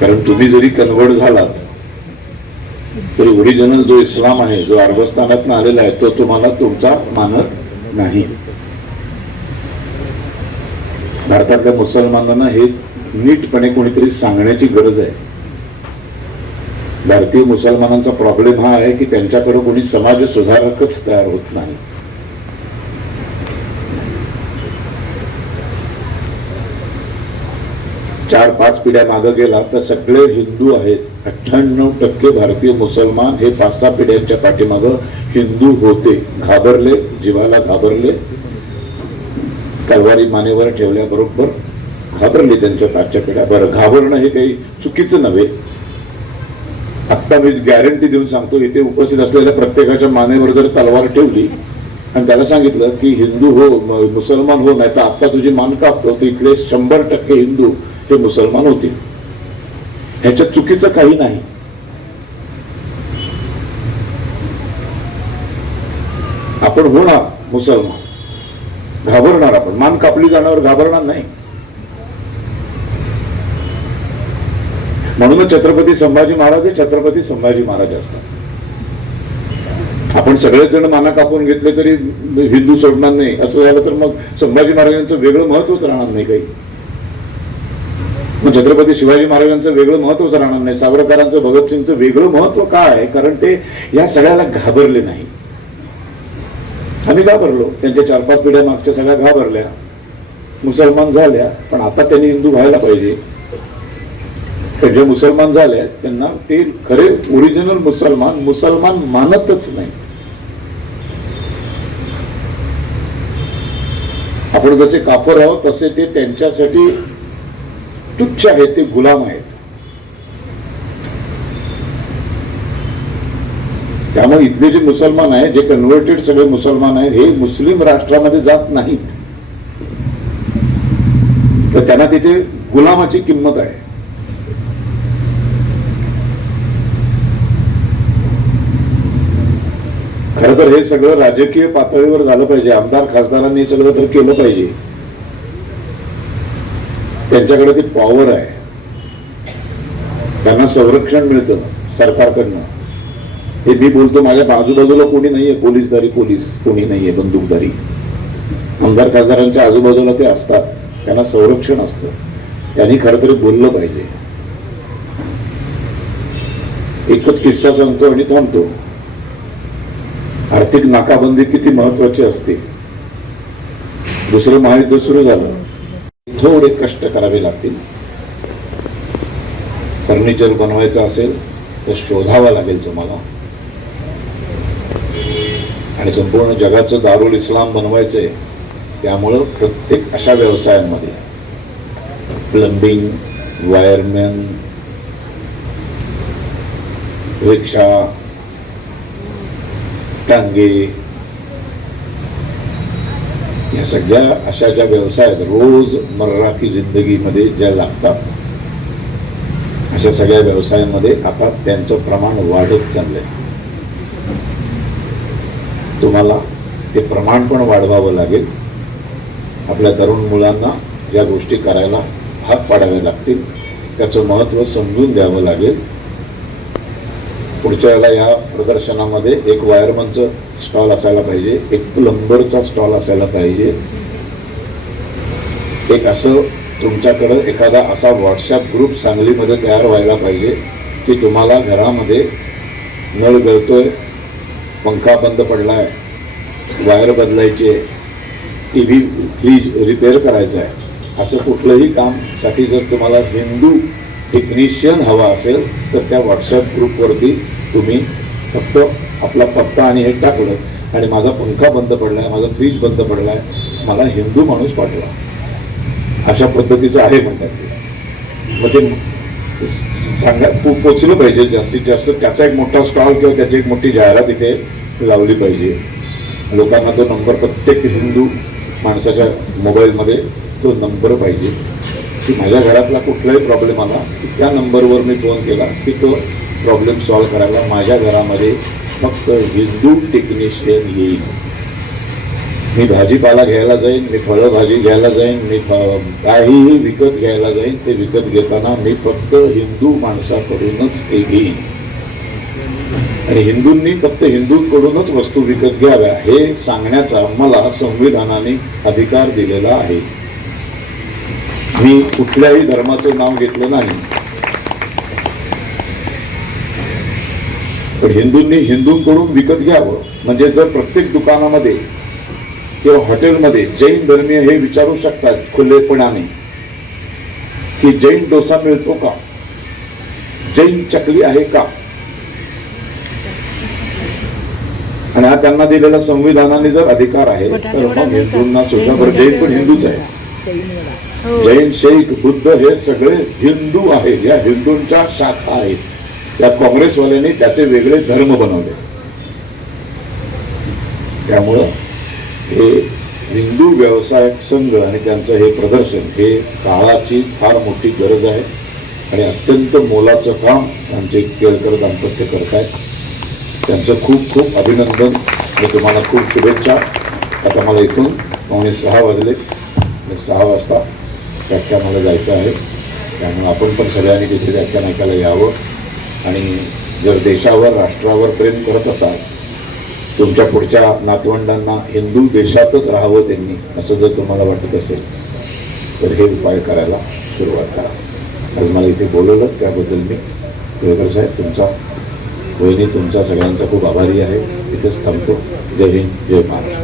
कारण तुम्ही जरी कन्वर्ट झालात तरी ओरिजिनल जो इस्लाम आहे, जो अरबस्थानातून आलेला आहे, तो तुम्हाला तुमचा मानत नाही. भारतातल्या मुसलमानांना हे नीटपणे कोणीतरी सांगण्याची गरज आहे. भारतीय मुसलमानांचा प्रॉब्लेम हा आहे की त्यांच्याकडे कोणी समाज सुधारकच तयार होत नाही. चार पाच पिढ्या मागे गेला तर सगळे हिंदू आहेत. 98% भारतीय मुसलमान हे 5-6 पिढ्यांच्या पाठीमागं हिंदू होते. घाबरले, जीवाला घाबरले, तलवारी मानेवर ठेवल्याबरोबर घाबरले त्यांच्या 5च्या पिढ्या. बरं, घाबरणं हे काही चुकीचं नव्हे. आत्ता मी गॅरंटी देऊन सांगतो, इथे उपस्थित असलेल्या प्रत्येकाच्या मानेवर जर तलवार ठेवली आणि त्याला सांगितलं की हिंदू हो, मुसलमान हो, नाही तर आत्ता तुझी मान कापतो, तर इथले 100% हिंदू हे मुसलमान होतील. ह्याच्यात चुकीचं काही नाही. आपण होणार मुसलमान, घाबरणार, आपण मान कापली जाण्यावर घाबरणार नाही. म्हणूनच छत्रपती संभाजी महाराज हे छत्रपती संभाजी महाराज असतात. आपण सगळेच जण माना कापून घेतले तरी हिंदू सोडणार नाही असं झालं तर मग संभाजी महाराजांचं वेगळं महत्वच राहणार नाही. काही मग छत्रपती शिवाजी महाराजांचं वेगळं महत्वच राहणार नाही. सावरकरांचं, भगतसिंगचं वेगळं महत्व काय? कारण ते या सगळ्याला घाबरले नाही. आम्ही घाबरलो, त्यांच्या 4-5 पिढ्या मागच्या सगळ्या घाबरल्या, मुसलमान झाल्या. पण आता त्यांनी हिंदू व्हायला पाहिजे. जे मुसलमान झाले त्यांना ते खरे ओरिजिनल मुसलमान मानतच नाही. आपण जसे काफर आहोत तसे ते त्यांच्यासाठी तुच्छ आहेत, ते गुलाम आहेत. त्यामुळे इथले जे मुसलमान आहेत, जे कन्व्हर्टेड सगळे मुसलमान आहेत, हे मुस्लिम राष्ट्रामध्ये जात नाहीत. तर त्यांना तिथे गुलामाची किंमत आहे. खरं तर हे सगळं राजकीय पातळीवर झालं पाहिजे. आमदार खासदारांनी सगळं तर केलं पाहिजे. त्यांच्याकडे ती पॉवर आहे, त्यांना संरक्षण मिळतं सरकारकडनं. हे मी बोलतो, माझ्या आजूबाजूला कोणी नाहीये पोलीस कोणी नाहीये, बंदूकधारी. आमदार खासदारांच्या आजूबाजूला ते असतात, त्यांना संरक्षण असतं. त्यांनी खरं तरी बोललं पाहिजे. एकच किस्सा सांगतो आणि थांबतो. आर्थिक नाकाबंदी किती महत्वाची असते. दुसरं महायुद्ध सुरू झालं, थोडे कष्ट करावे लागतील. फर्निचर बनवायचं असेल तर शोधावं लागेल तुम्हाला, आणि संपूर्ण जगाचं दारुल इस्लाम बनवायचंय. त्यामुळं प्रत्येक अशा व्यवसायांमध्ये प्लंबिंग, वायरमॅन, रिक्षा, टांगे, या सगळ्या अशा ज्या व्यवसाय आहेत, रोज मर्रा की जिंदगीमध्ये ज्या लागतात, अशा सगळ्या व्यवसायांमध्ये आता त्यांचं प्रमाण वाढत चाललंय. तुम्हाला ते प्रमाण पण वाढवावं लागेल. आपल्या तरुण मुलांना ज्या गोष्टी करायला भाग पाडाव्या लागतील त्याचं महत्व समजून द्यावं लागेल. पुढच्या वेळेला या प्रदर्शनामध्ये एक वायरमनचं स्टॉल असायला पाहिजे, एक प्लंबरचा स्टॉल असायला पाहिजे. एक असं तुमच्याकडं एखादा असा व्हॉट्सअप ग्रुप सांगलीमध्ये तयार व्हायला पाहिजे की तुम्हाला घरामध्ये नळ गळतोय, पंखा बंद पडलाय, वायर बदलायचे, टीव्ही फ्रीज रिपेअर करायचा आहे, असं कुठलंही काम साठी जर तुम्हाला हिंदू टेक्निशियन हवा असेल तर त्या व्हॉट्सअप ग्रुपवरती तुम्ही फक्त आपला पत्ता आणि हे टाकलं आणि माझा पंखा बंद पडलाय, माझा फ्रीज बंद पडलाय, मला हिंदू माणूस पाठवा, अशा पद्धतीचं आहे म्हणतात ते. मग ते सांगा पोचलं पाहिजे जास्तीत जास्त. त्याचा एक मोठा स्टॉल किंवा त्याची एक मोठी जाहिरात इथे लावली पाहिजे. लोकांना तो नंबर, प्रत्येक हिंदू माणसाच्या मोबाईलमध्ये तो नंबर पाहिजे की माझ्या घरातला कुठलाही प्रॉब्लेम आला की त्या नंबरवर मी फोन केला की तो प्रॉब्लेम सॉल्व्ह करायला माझ्या घरामध्ये फक्त हिंदू टेक्निशियन येईल. मी भाजीपाला घ्यायला जाईन, मी फळं भाजी घ्यायला जाईन, मी काहीही विकत घ्यायला जाईन, ते विकत घेताना मी फक्त हिंदू माणसाकडूनच ते घेईन आणि हिंदूंनी फक्त हिंदूंकडूनच वस्तू विकत घ्याव्या हे सांगण्याचा मला संविधानाने अधिकार दिलेला आहे. मी कुठल्याही धर्माचं नाव घेतलं नाही, पण हिंदूंनी हिंदूंकडून विकत घ्यावं. म्हणजे जर प्रत्येक दुकानामध्ये किंवा हॉटेलमध्ये जैन धर्मीय हे विचारू शकतात खुलेपणाने की जैन डोसा मिळतो का, जैन चकली आहे का, आणि हा त्यांना दिलेला संविधानाने जर अधिकार आहे तर मग हिंदूंना सुद्धा, बरं जैन पण हिंदूच आहे, जैन शीख बुद्ध हे सगळे हिंदू आहेत, या हिंदूंच्या शाखा आहेत. त्या काँग्रेसवाल्यांनी त्याचे वेगळे धर्म बनवले. त्यामुळं हे हिंदू व्यवसायक संघ आणि त्यांचं हे प्रदर्शन हे काळाची फार मोठी गरज आहे आणि अत्यंत मोलाचं काम आमचे केळकर दाम्पत्य करतायत. त्यांचं खूप खूप अभिनंदन आणि तुम्हाला खूप शुभेच्छा. आता मला इथून 5:45 वाजले, 6 वाजता व्याख्यानाला जायचं आहे. त्यामुळे आपण पण सगळ्यांनी तिथे व्याख्यान ऐकायला यावं आणि जर देशावर राष्ट्रावर प्रेम करत असाल, तुमच्या पुढच्या नातवंडांना हिंदू देशातच राहावं त्यांनी असं जर तुम्हाला वाटत असेल तर हे उपाय करायला सुरुवात करा. आज मला इथे बोलवलं त्याबद्दल मी केळकर साहेब तुमचा, वहिनी तुमचा सगळ्यांचा खूप आभारी आहे. इथेच थांबतो. जय हिंद, जय महाराष्ट्र.